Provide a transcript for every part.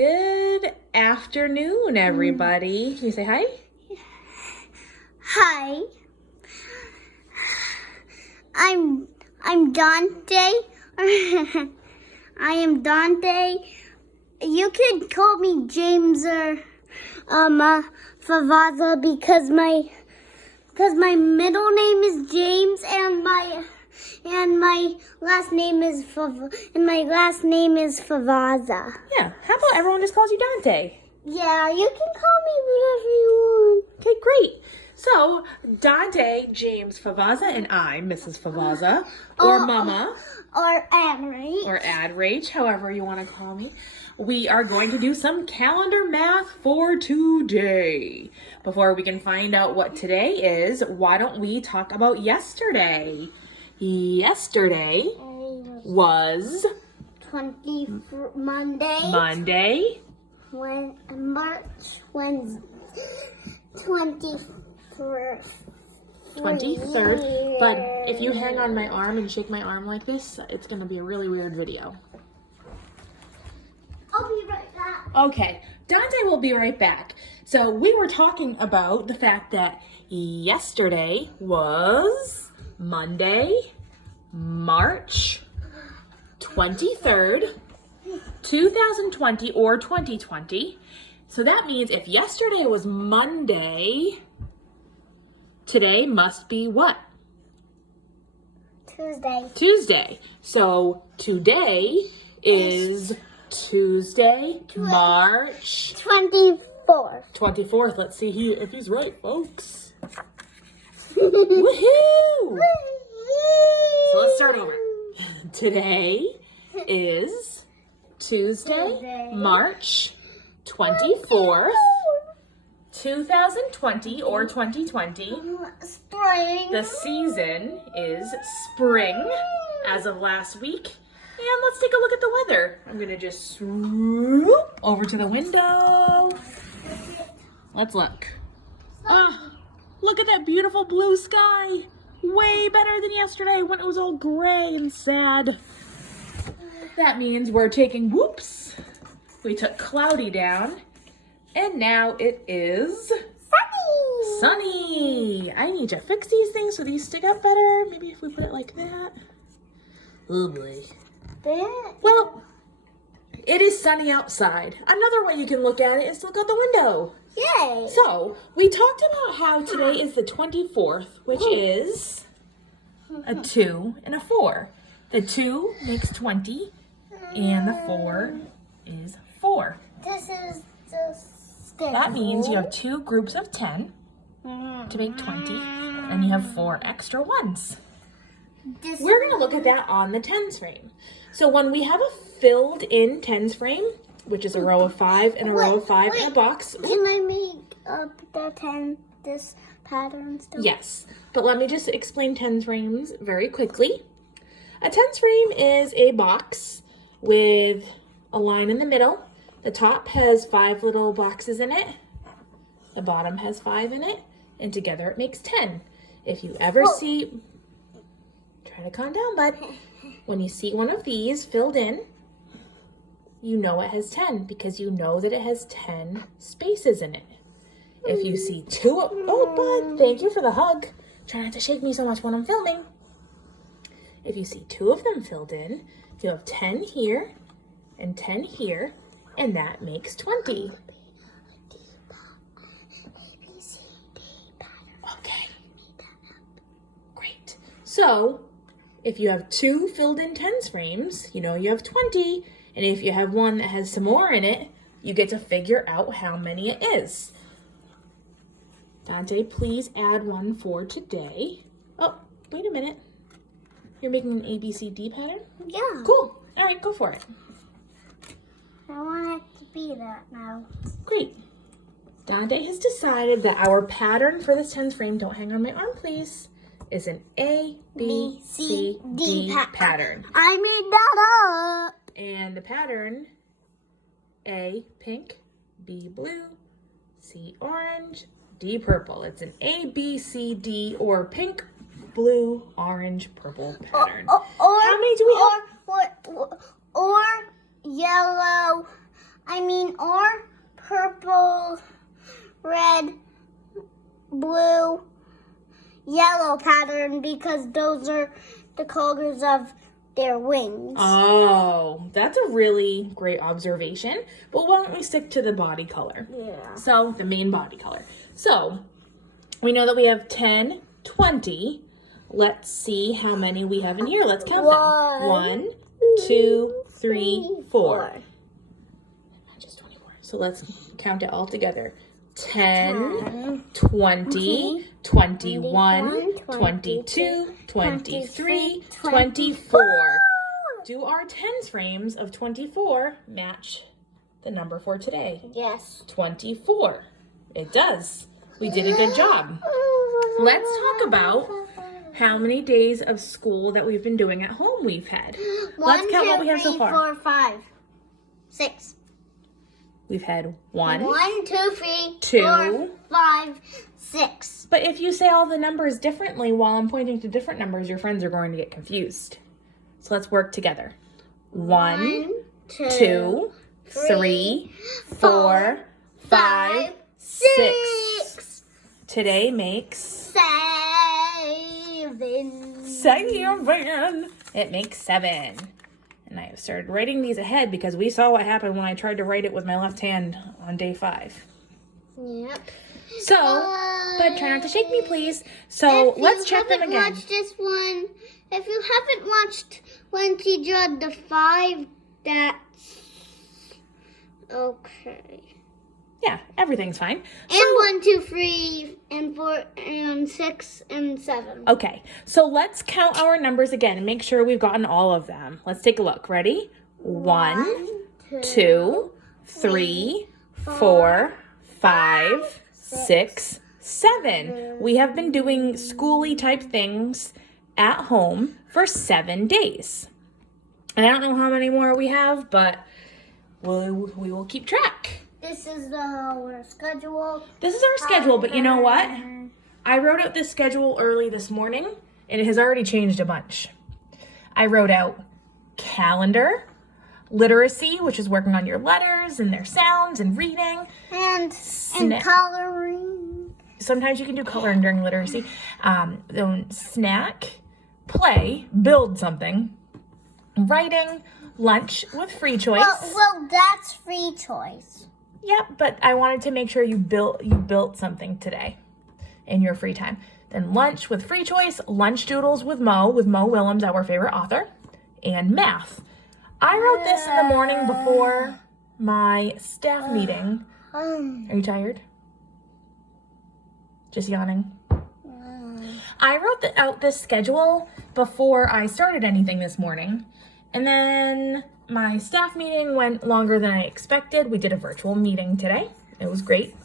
Good afternoon, everybody. Can you say hi? Hi. I'm Dante. I am Dante. You can call me James or Favaza because my middle name is James and my last name is Favaza. Yeah. How about everyone just calls you Dante? Yeah, you can call me whatever you want. Okay, great. So, Dante, James Favaza, and I, Mrs. Favaza, or Mama, Or Anne-Marie. or Ad-Rach, however you want to call me, we are going to do some calendar math for today. Before we can find out what today is, why don't we talk about yesterday? Yesterday was Monday. Monday, March 23rd. But if you hang on my arm and shake my arm like this, it's going to be a really weird video. I'll be right back. Okay, Dante will be right back. So we were talking about the fact that yesterday was Monday, March 23rd, 2020 or 2020. So that means if yesterday was Monday, today must be what? Tuesday. So today is Tuesday, March 24th. Let's see if he's right, folks. Woohoo! So let's start over. Today is Tuesday, March 24th, 2020 or 2020. Spring. The season is spring as of last week. And let's take a look at the weather. I'm going to just swoop over to the window. Let's look. Ah, look at that beautiful blue sky. Way better than yesterday when it was all gray and sad. That means we're taking whoops. We took cloudy down. And now it is sunny. I need to fix these things so these stick up better. Maybe if we put it like that. Oh boy. Well, it is sunny outside. Another way you can look at it is to look out the window. Yay. So, we talked about how today is the 24th, which is a 2 and a 4. The 2 makes 20, and the 4 is 4. This is the schedule. That means you have 2 groups of 10 to make 20, and you have 4 extra ones. We're going to look at that on the tens frame. So when we have a filled in tens frame, which is a row of 5 and a row of 5 in a box. Can I make this pattern still? Yes, but let me just explain tens frames very quickly. A tens frame is a box with a line in the middle. The top has 5 little boxes in it. The bottom has 5 in it. And together it makes 10. If you ever see... Try to calm down, bud. When you see one of these filled in, you know it has 10 because you know that it has 10 spaces in it. If you see 2... Oh, bud, thank you for the hug. Try not to shake me so much when I'm filming. If you see 2 of them filled in, you have 10 here and 10 here, and that makes 20. Okay. Great. So, if you have 2 filled in tens frames, you know you have 20, and if you have one that has some more in it, you get to figure out how many it is. Dante, please add one for today. Oh, wait a minute. You're making an ABCD pattern? Yeah. Cool. All right, go for it. I want it to be that now. Great. Dante has decided that our pattern for this tens frame, don't hang on my arm, please, is an A, B, C, D pattern. I made that up. And the pattern, A, pink, B, blue, C, orange, D, purple. It's an A, B, C, D, or pink, blue, orange, purple pattern. How many do we have? Or yellow, or purple, red, blue, yellow pattern because those are the colors of their wings. Oh, that's a really great observation. But why don't we stick to the body color? Yeah. So, the main body color. So, we know that we have 10, 20. Let's see how many we have in here. Let's count them. 1, 2, 3, 4. Just 24. So, let's count it all together. 10, 20, 21, 22, 23, 24. Do our tens frames of 24 match the number for today? Yes. 24. It does. We did a good job. Let's talk about how many days of school that we've been doing at home we've had. Let's count what we have so far. 1, 2, 3, 4, 5, 6. We've had 1, 1, 2, 3, 2, 4, 5, 6. But if you say all the numbers differently while I'm pointing to different numbers, your friends are going to get confused. So let's work together. 1, 2, 3, 4, 5, 6. Today makes 7. 7. It makes 7. And I have started writing these ahead because we saw what happened when I tried to write it with my left hand on day 5. Yep. So, but try not to shake me, please. So let's check them again. Watch this one. If you haven't watched when she drew the 5, that's okay. Yeah, everything's fine. And 1, 2, 3, and 4, and 6, and 7. Okay, so let's count our numbers again and make sure we've gotten all of them. Let's take a look. Ready? 1, 2, 3, 4, 5, 6, 7. We have been doing schooly type things at home for 7 days. And I don't know how many more we have, but we will keep track. This is our schedule. This is our schedule, but you know what? I wrote out this schedule early this morning, and it has already changed a bunch. I wrote out calendar, literacy, which is working on your letters and their sounds and reading. And coloring. Sometimes you can do coloring during literacy. Then snack, play, build something, writing, lunch with free choice. Well, that's free choice. Yep, but I wanted to make sure you built something today in your free time. Then lunch with free choice, lunch doodles with Mo Willems, our favorite author, and math. I wrote this in the morning before my staff meeting. Are you tired? Just yawning? I wrote out this schedule before I started anything this morning. And then my staff meeting went longer than I expected. We did a virtual meeting today. It was great.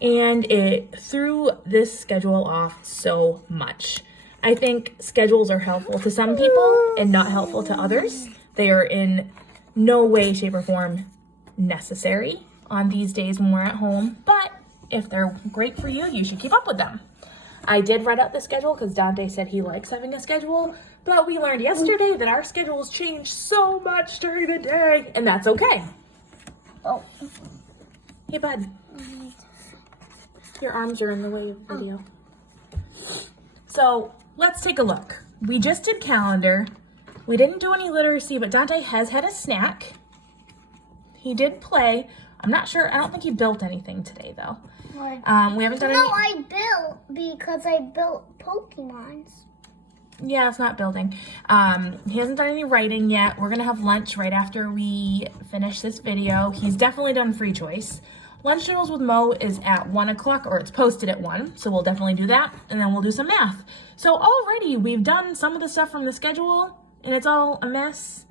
And it threw this schedule off so much. I think schedules are helpful to some people and not helpful to others. They are in no way, shape, or form necessary on these days when we're at home. But if they're great for you, you should keep up with them. I did write out the schedule because Dante said he likes having a schedule. But we learned yesterday that our schedules change so much during the day. And that's okay. Oh. Hey, bud. Your arms are in the way of the video. So let's take a look. We just did calendar. We didn't do any literacy, but Dante has had a snack. He did play. I'm not sure. I don't think he built anything today, though. We haven't done any. No, I built because I built Pokemons. Yeah, it's not building. He hasn't done any writing yet. We're going to have lunch right after we finish this video. He's definitely done free choice. Lunch Doodles with Mo is at 1 o'clock, or it's posted at 1, so we'll definitely do that, and then we'll do some math. So already we've done some of the stuff from the schedule, and it's all a mess.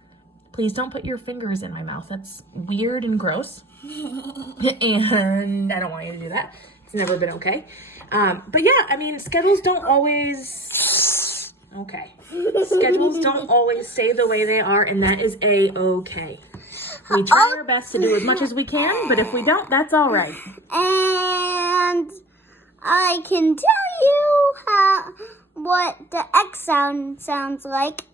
Please don't put your fingers in my mouth. That's weird and gross. And I don't want you to do that. It's never been okay. But yeah, I mean, schedules don't always... Okay. Schedules don't always stay the way they are, and that is a-okay. We try our best to do as much as we can, but if we don't, that's all right. And I can tell you what the X sounds like.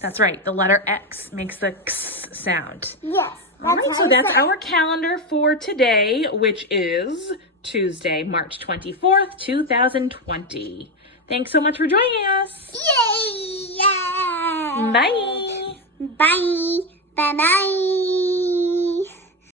That's right. The letter X makes the X sound. Yes. All right, so that's our calendar for today, which is Tuesday, March 24th, 2020. Thanks so much for joining us. Yay! Yeah. Bye. Bye. Bye-bye.